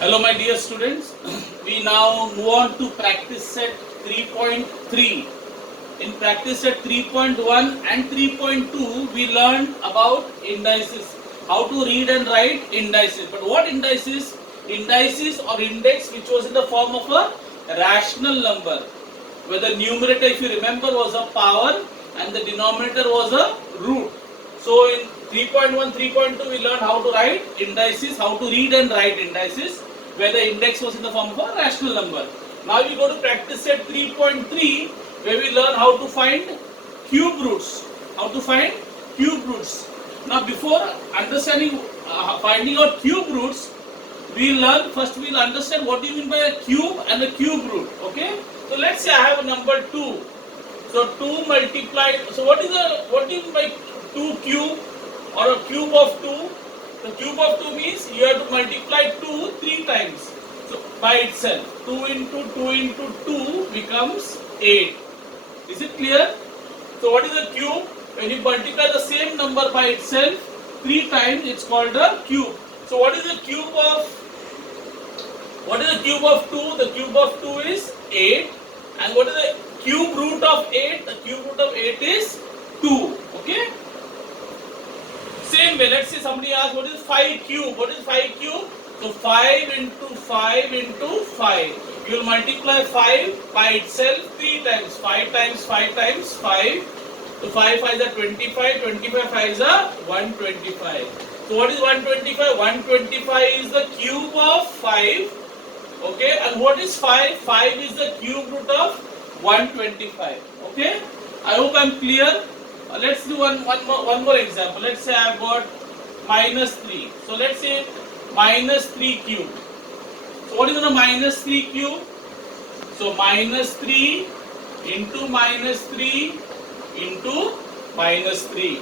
Hello my dear students, we now move on to practice set 3.3. In practice set 3.1 and 3.2 we learned about indices, how to read and write indices. But what indices? Indices or index which was in the form of a rational number, where the numerator, if you remember, was a power and the denominator was a root. So in 3.1, 3.2 we learned how to write indices, how to read and write indices, where the index was in the form of a rational number. Now we go to practice set 3.3, where we learn how to find cube roots. How to find cube roots. Now before understanding finding out cube roots, we'll understand what do you mean by a cube and a cube root. Okay? So let's say I have a number 2. So 2 multiplied. So what do you mean by 2 cube or a cube of 2? The cube of 2 means you have to multiply 2 3 times. So by itself, 2 into 2 into 2 becomes 8. Is it clear? So what is a cube? When you multiply the same number by itself 3 times, it's called a cube. So what is the cube of 2? The cube of 2 is 8. And what is the cube root of 8? The cube root of 8 is 2. Okay? Same way, let's say somebody asks what is 5 cube? What is 5 cube? So 5 into 5 into 5. You will multiply 5 by itself 3 times. 5 times 5 times 5. So 5 5 is 25. 25 5 is 125. So what is 125? 125 is the cube of 5. Okay, and what is 5? 5 is the cube root of 125. Okay, I hope I am clear. Let's do one more example. Let's say I have got minus 3. So let's say minus 3 cube. So what is the minus 3 cube? So minus 3 into minus 3 into minus 3.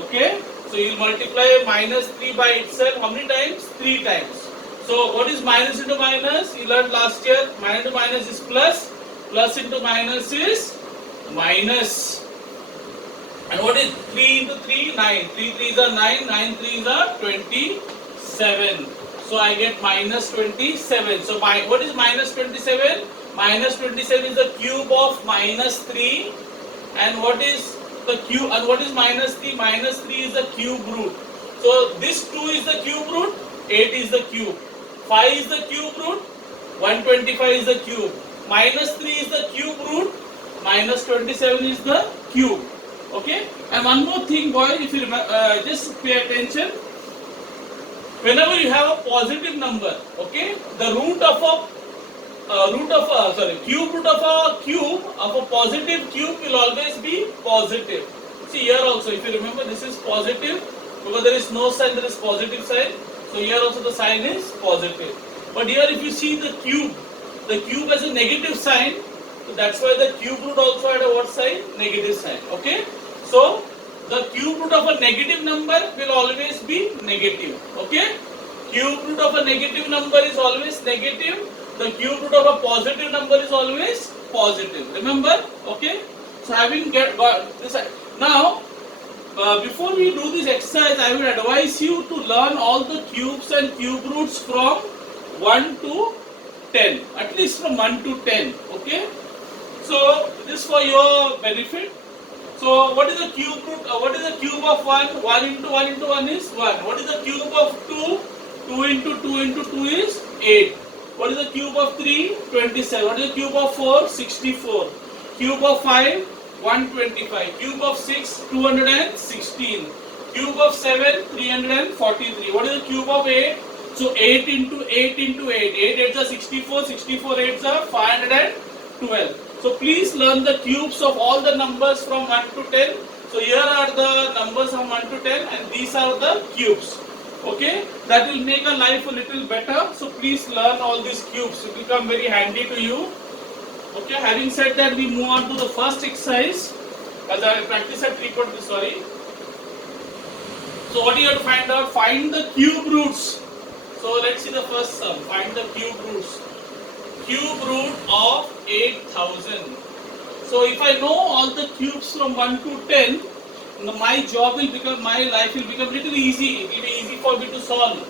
Okay, so you multiply minus 3 by itself how many times? 3 times. So what is minus into minus? You learned last year. Minus into minus is plus. Plus into minus is minus. And what is 3 into 3? 9. 3 3s are 9. 9 3s are 27. So I get minus 27. So what is minus 27? Minus 27 is the cube of minus 3. And what is the cube? And what is minus 3? Minus 3 is the cube root. So this 2 is the cube root. 8 is the cube. 5 is the cube root. 125 is the cube. Minus 3 is the cube root. Minus 27 is the cube. Okay, and one more thing, boys, if you remember, just pay attention. Whenever you have a positive number, okay, the cube root of a cube of a positive cube will always be positive. See here also, if you remember, this is positive because there is no sign, there is positive sign. So here also the sign is positive. But here if you see the cube has a negative sign. So that's why the cube root also had a what sign? Negative sign. Okay. So the cube root of a negative number will always be negative. Okay. Cube root of a negative number is always negative. The cube root of a positive number is always positive. Remember? Okay. So having got this now. Before we do this exercise, I will advise you to learn all the cubes and cube roots from 1 to 10. At least from 1 to 10. Okay. So this for your benefit. So what is the cube root? What is the cube of 1? 1 into 1 into 1 is 1. What is the cube of 2? 2 into 2 into 2 is 8. What is the cube of 3? 27. What is the cube of 4? 64. Cube of 5? 125. Cube of 6? 216. Cube of 7? 343. What is the cube of 8? So 8 into 8 into 8. 8 8s are 64. 64 8s are 512. So please learn the cubes of all the numbers from 1 to 10. So here are the numbers from 1 to 10 and these are the cubes. Okay, that will make our life a little better. So please learn all these cubes. It will come very handy to you. Okay, having said that, we move on to the first exercise. As I practice at 3.2, sorry. So what do you have to find out? Find the cube roots. So let's see the first sum. Find the cube roots. Cube root of 8000. So if I know all the cubes from 1 to 10, my life will become little easy. It will be easy for me to solve.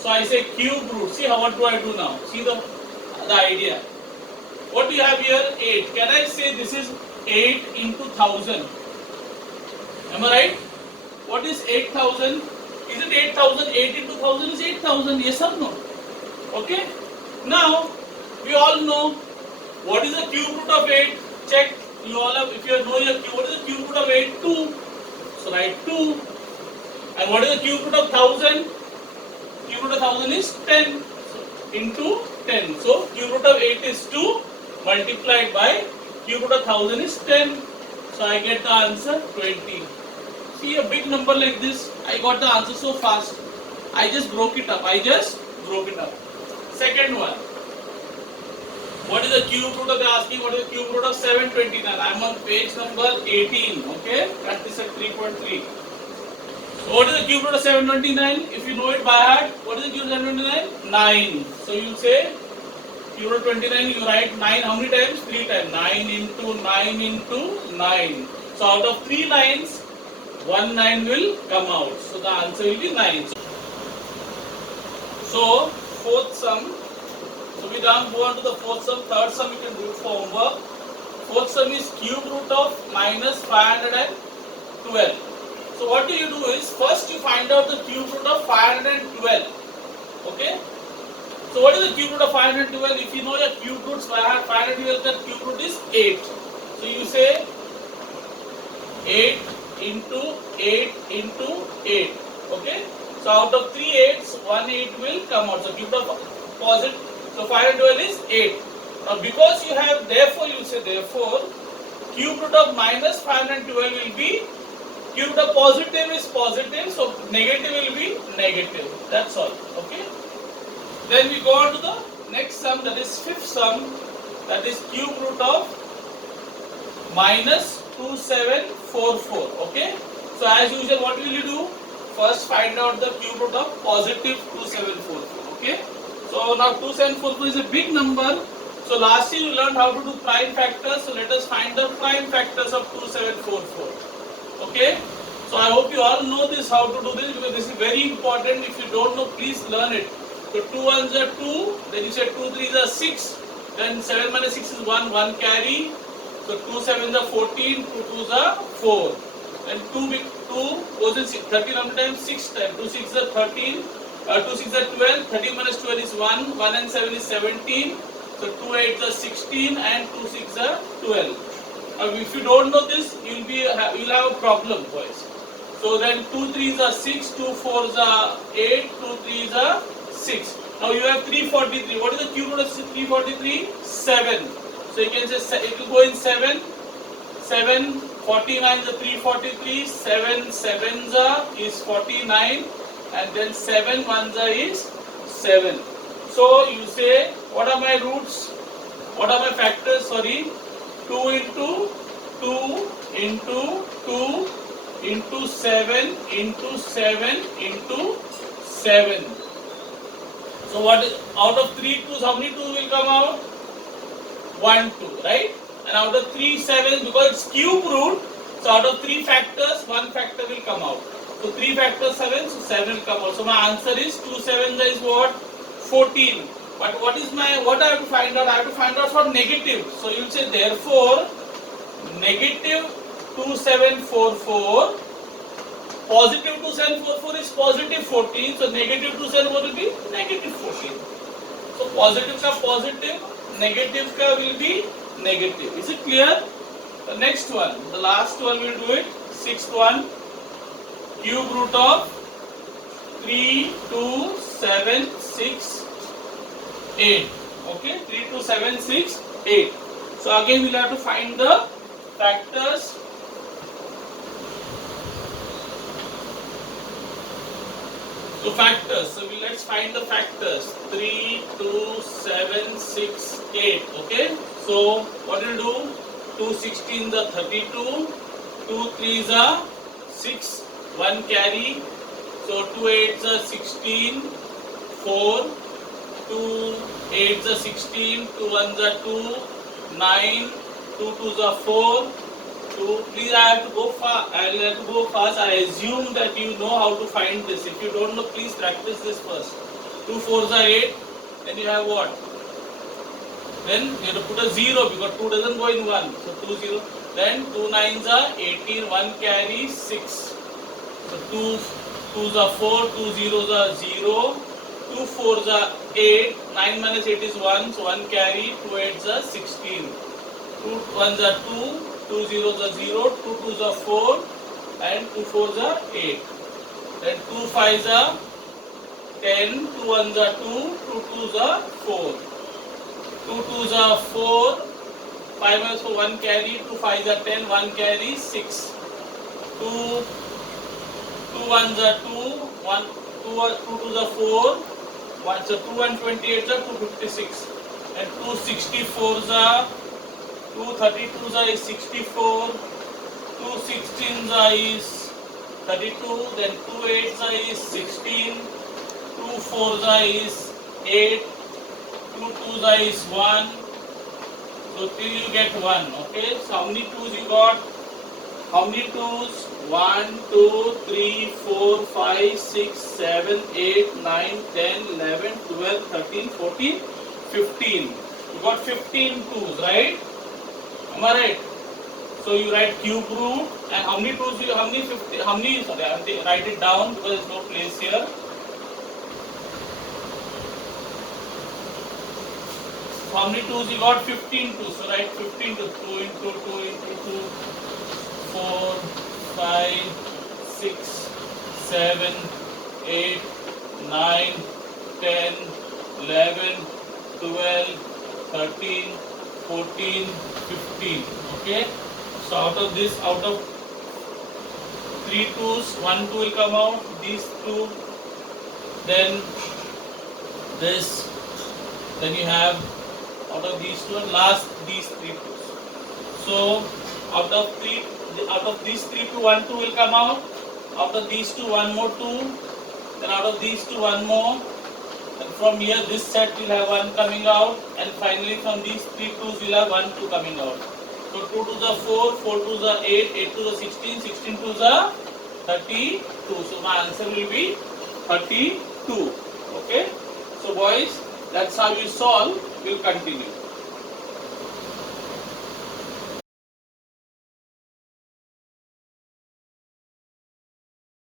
So I say cube root. See how what do I do now? See the idea. What do you have here? 8. Can I say this is 8 into 1000? Am I right? What is 8000? Is it 8000? 8 into 1000 is 8000. Yes or no? Okay. Now we all know what is the cube root of 8. Check. You all have, if you know your cube, what is the cube root of 8? 2. So write 2. And what is the cube root of 1000? Cube root of 1000 is 10. So into 10. So cube root of 8 is 2 multiplied by cube root of 1000 is 10. So I get the answer 20. See a big number like this, I got the answer so fast. I just broke it up. Second one. What is the cube root of, they are asking what is the cube root of 729. I am on page number 18. Okay, practice at 3.3. So what is the cube root of 729? If you know it by heart, what is the cube root of 729? 9. So you will say cube root of 29, you write 9 how many times? 3 times. 9 into 9 into 9. So out of 3 9s, 1 9 will come out. So the answer will be 9. So fourth sum. So we now go on to the fourth sum. Third sum you can do it for homework. Fourth sum is cube root of minus 512. So what do you do is, first you find out the cube root of 512. Okay. So what is the cube root of 512? If you know your cube roots by heart, 512, the cube root is 8. So you say 8 into 8 into 8. Okay. So out of 3 8s, 1 8 will come out. So cube root of positive. So 512 is 8. Now because you have, therefore you say therefore, cube root of minus 512 will be, cube root of positive is positive, so negative will be negative. That's all. Okay. Then we go on to the next sum, that is fifth sum, that is cube root of minus 2744. Okay. So as usual, what will you do? First find out the cube root of positive 2744. Okay. So now 2744 is a big number. So last year you learned how to do prime factors. So let us find the prime factors of 2744. Okay. So I hope you all know this, how to do this, because this is very important. If you don't know, please learn it. So 2 1s are 2. Then you say 2 3s are 6. Then 7 minus 6 is 1. 1 carry. So 2 7s are 14. 2 2s are 4. Then 2 goes in 13 how many times? 6 times. 2 6s are 13. 2 6 are 12. 13 minus 12 is 1. 1 and 7 is 17. So 2 8s are 16 and 2 6 are 12. If you don't know this, you'll have a problem, boys. So then 2 3s are 6. 2 4s are 8. 2 3s are 6. Now you have 343. What is the cube root of 343? 7. So you can say it will go in 7. 7 49 is 343. 7 7s is 49. And then 7 1s is 7. So you say, what are my roots? What are my factors? Sorry, 2 into 2 into 2 into 7 into 7 into 7. So what is, out of 3 2s, how many 2 will come out? 1 2, right? And out of 3 7s, because it's cube root, so out of 3 factors, 1 factor will come out. So 3 factors 7, so 7 will come out. So my answer is 2 7s is what? 14. But what I have to find out? I have to find out for negative. So you will say therefore negative 2744, positive 2744 is positive 14. So negative 2744 will be negative 14. So positive ka positive, negative ka will be negative. Is it clear? The next one, the last one we'll do it. Sixth one, cube root of 3 2 7 6 8. Okay, 3 2 7 6 8. So again we'll have to find the factors. So factors. So let's find the factors. 3 2 7 6 8. Okay. So what will do? 2 16s are 32. 2 3s are 6. 1 carry. So 2 8s are 16. 4. 2 8s are 16. 2 1s are 2. 9. 2 2s are 4. 2. Please, I have to go fast. I will have to go fast. I assume that you know how to find this. If you don't know, please practice this first. 2 4s are 8. Then you have what? Then you have to put a 0 because 2 doesn't go in 1. So 2 0. Then 2 9s are 18. 1 carry 6. So 2 2s are 4. 2 zeros are 0. 2 4s are 8. 9 minus 8 is 1. So 1 carry. 2 8s are 16. 2 1s are 2. 2 zeros are 0. 2 2s are 4. And 2 4s are 8. Then 2 5s are 10. 2 1s are 2. 2 2s are 4. 2 2s are 4. 5 minus 4, 1 carry. 2 5s are 10. 1 carry 6. 2 2 1s are 2. 1 2 2s are 4. 1 so 2 and 28s are 256. And 2 64s are 2 32s are is 64. 2 16s are is 32. Then 2 8s are is 16. 2 4s are is 8. 2 2s are is 1. So till you get 1. Okay. So how many 2s you got? How many 2s? 1, 2, 3, 4, 5, 6, 7, 8, 9, 10, 11, 12, 13, 14, 15. You got 15 2s, right? Am I right? So you write cube root and how many 2s you how many 50 how many sorry write it down because there's no place here. How many 2s you got? 15 2s. So write 15 to 2 into 2 into 2, 4, 5, 6, 7, 8, 9, 10, 11, 12, 13, 14, 15. Okay. So out of 3 2s, 1 2 will come out. These 2, then this, then you have out of these 2 and last these 3 2s. So out of these 3 2, 1 2 will come out. Out of these 2, 1 more 2. Then out of these 2, 1 more. And from here this set will have 1 coming out. And finally from these 3 2s will have 1 2 coming out. So 2 2s are 4, 4 2s are 8, 8 2s are 16, 16 2s are 32. So my answer will be 32. Okay. So boys, that's how you solve. We'll continue.